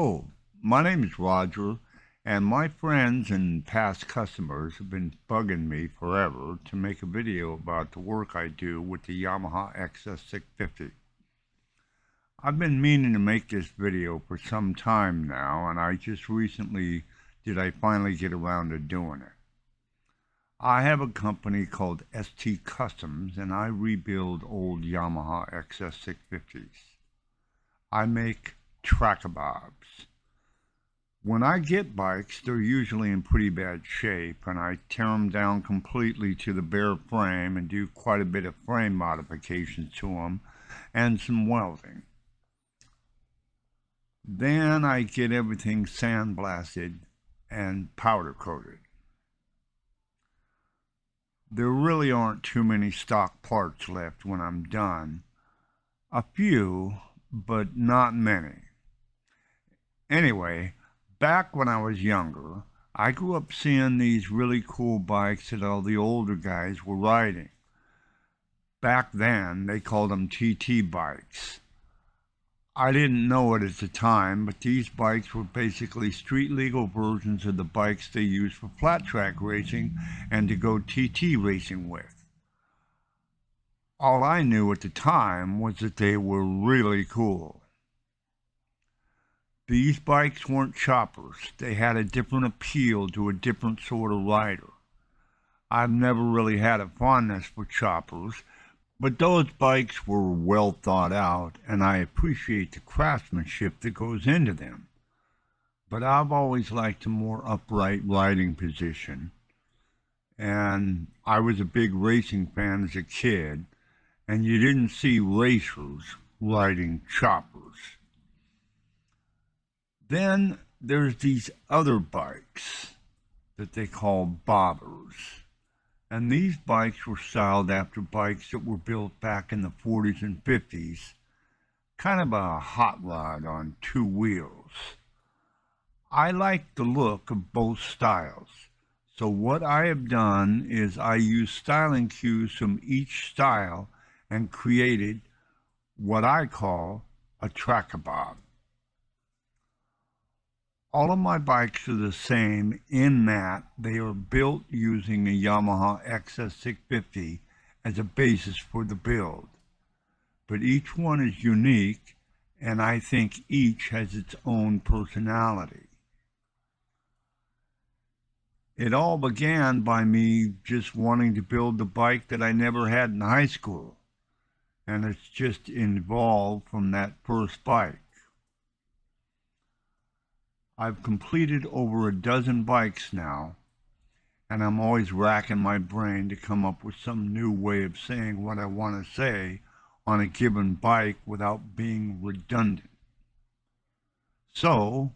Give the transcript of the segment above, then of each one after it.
Hello, my name is Roger, and my friends and past customers have been bugging me forever to make a video about the work I do with the Yamaha XS650. I've been meaning to make this video for some time now, and I just recently finally get around to doing it. I have a company called ST Customs, and I rebuild old Yamaha XS650s. I make trackabobs. When I get bikes, they're usually in pretty bad shape, and I tear them down completely to the bare frame and do quite a bit of frame modifications to them and some welding. Then I get everything sandblasted and powder coated. There really aren't too many stock parts left when I'm done. A few, but not many. Anyway, back when I was younger, I grew up seeing these really cool bikes that all the older guys were riding. Back then, they called them TT bikes. I didn't know it at the time, but these bikes were basically street-legal versions of the bikes they used for flat-track racing and to go TT racing with. All I knew at the time was that they were really cool. These bikes weren't choppers. They had a different appeal to a different sort of rider. I've never really had a fondness for choppers, but those bikes were well thought out, and I appreciate the craftsmanship that goes into them. But I've always liked a more upright riding position, and I was a big racing fan as a kid, and you didn't see racers riding choppers. Then there's these other bikes that they call bobbers. And these bikes were styled after bikes that were built back in the 40s and 50s, kind of a hot rod on two wheels. I like the look of both styles. So what I have done is I used styling cues from each style and created what I call a trackabob. All of my bikes are the same in that they are built using a Yamaha XS650 as a basis for the build. But each one is unique, and I think each has its own personality. It all began by me just wanting to build the bike that I never had in high school, and it's just evolved from that first bike. I've completed over a dozen bikes now, and I'm always racking my brain to come up with some new way of saying what I want to say on a given bike without being redundant. So,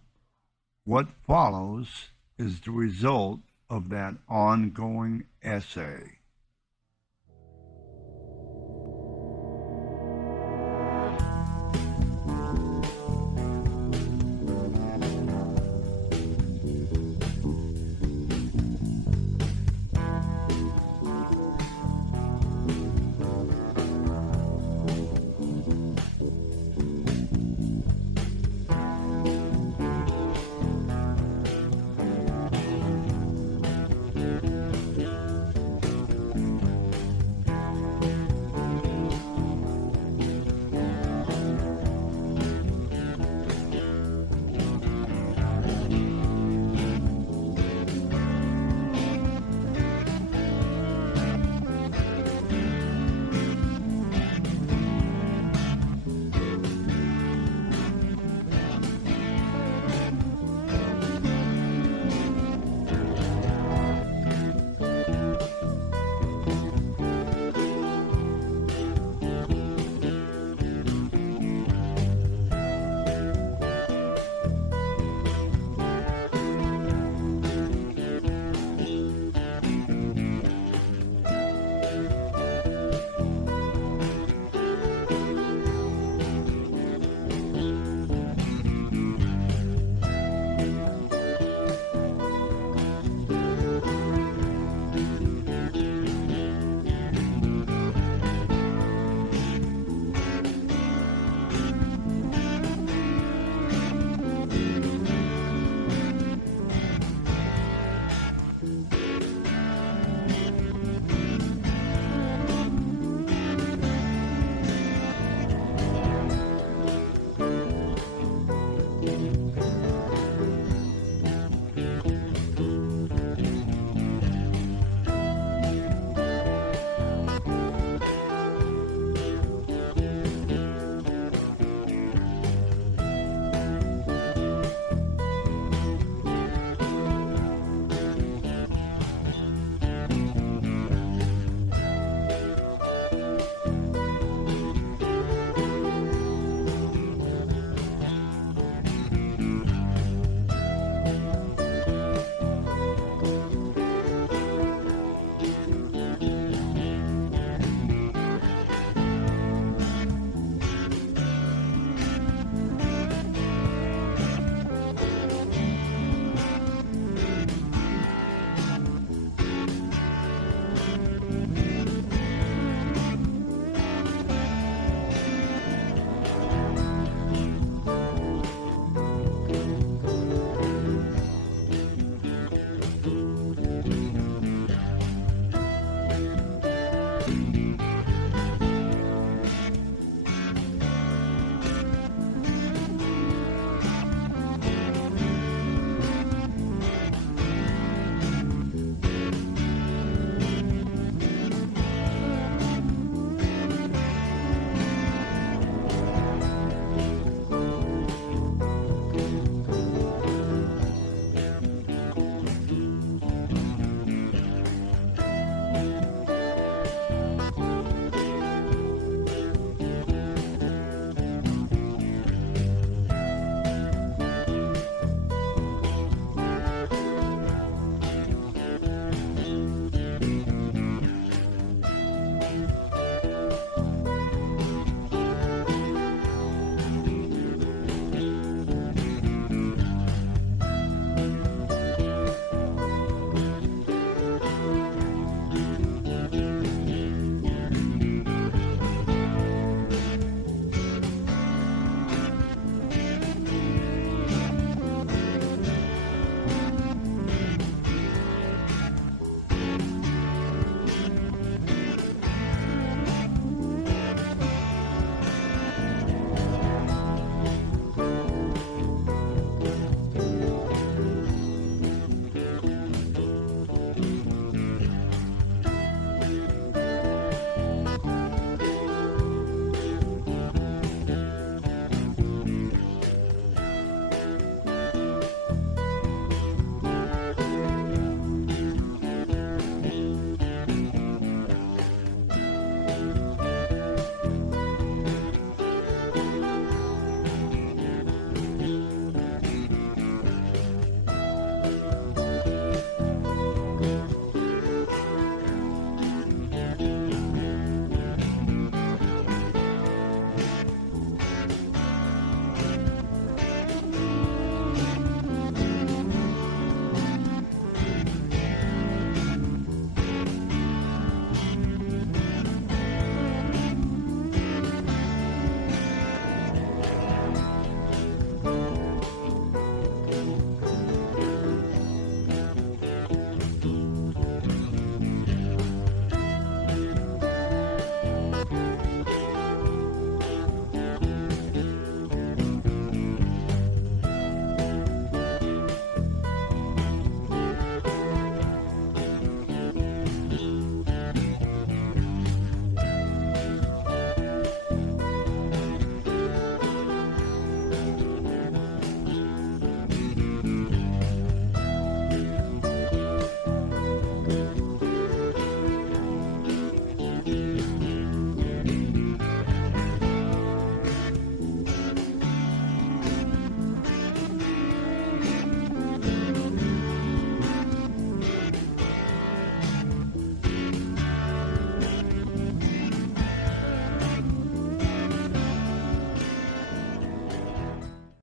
what follows is the result of that ongoing essay.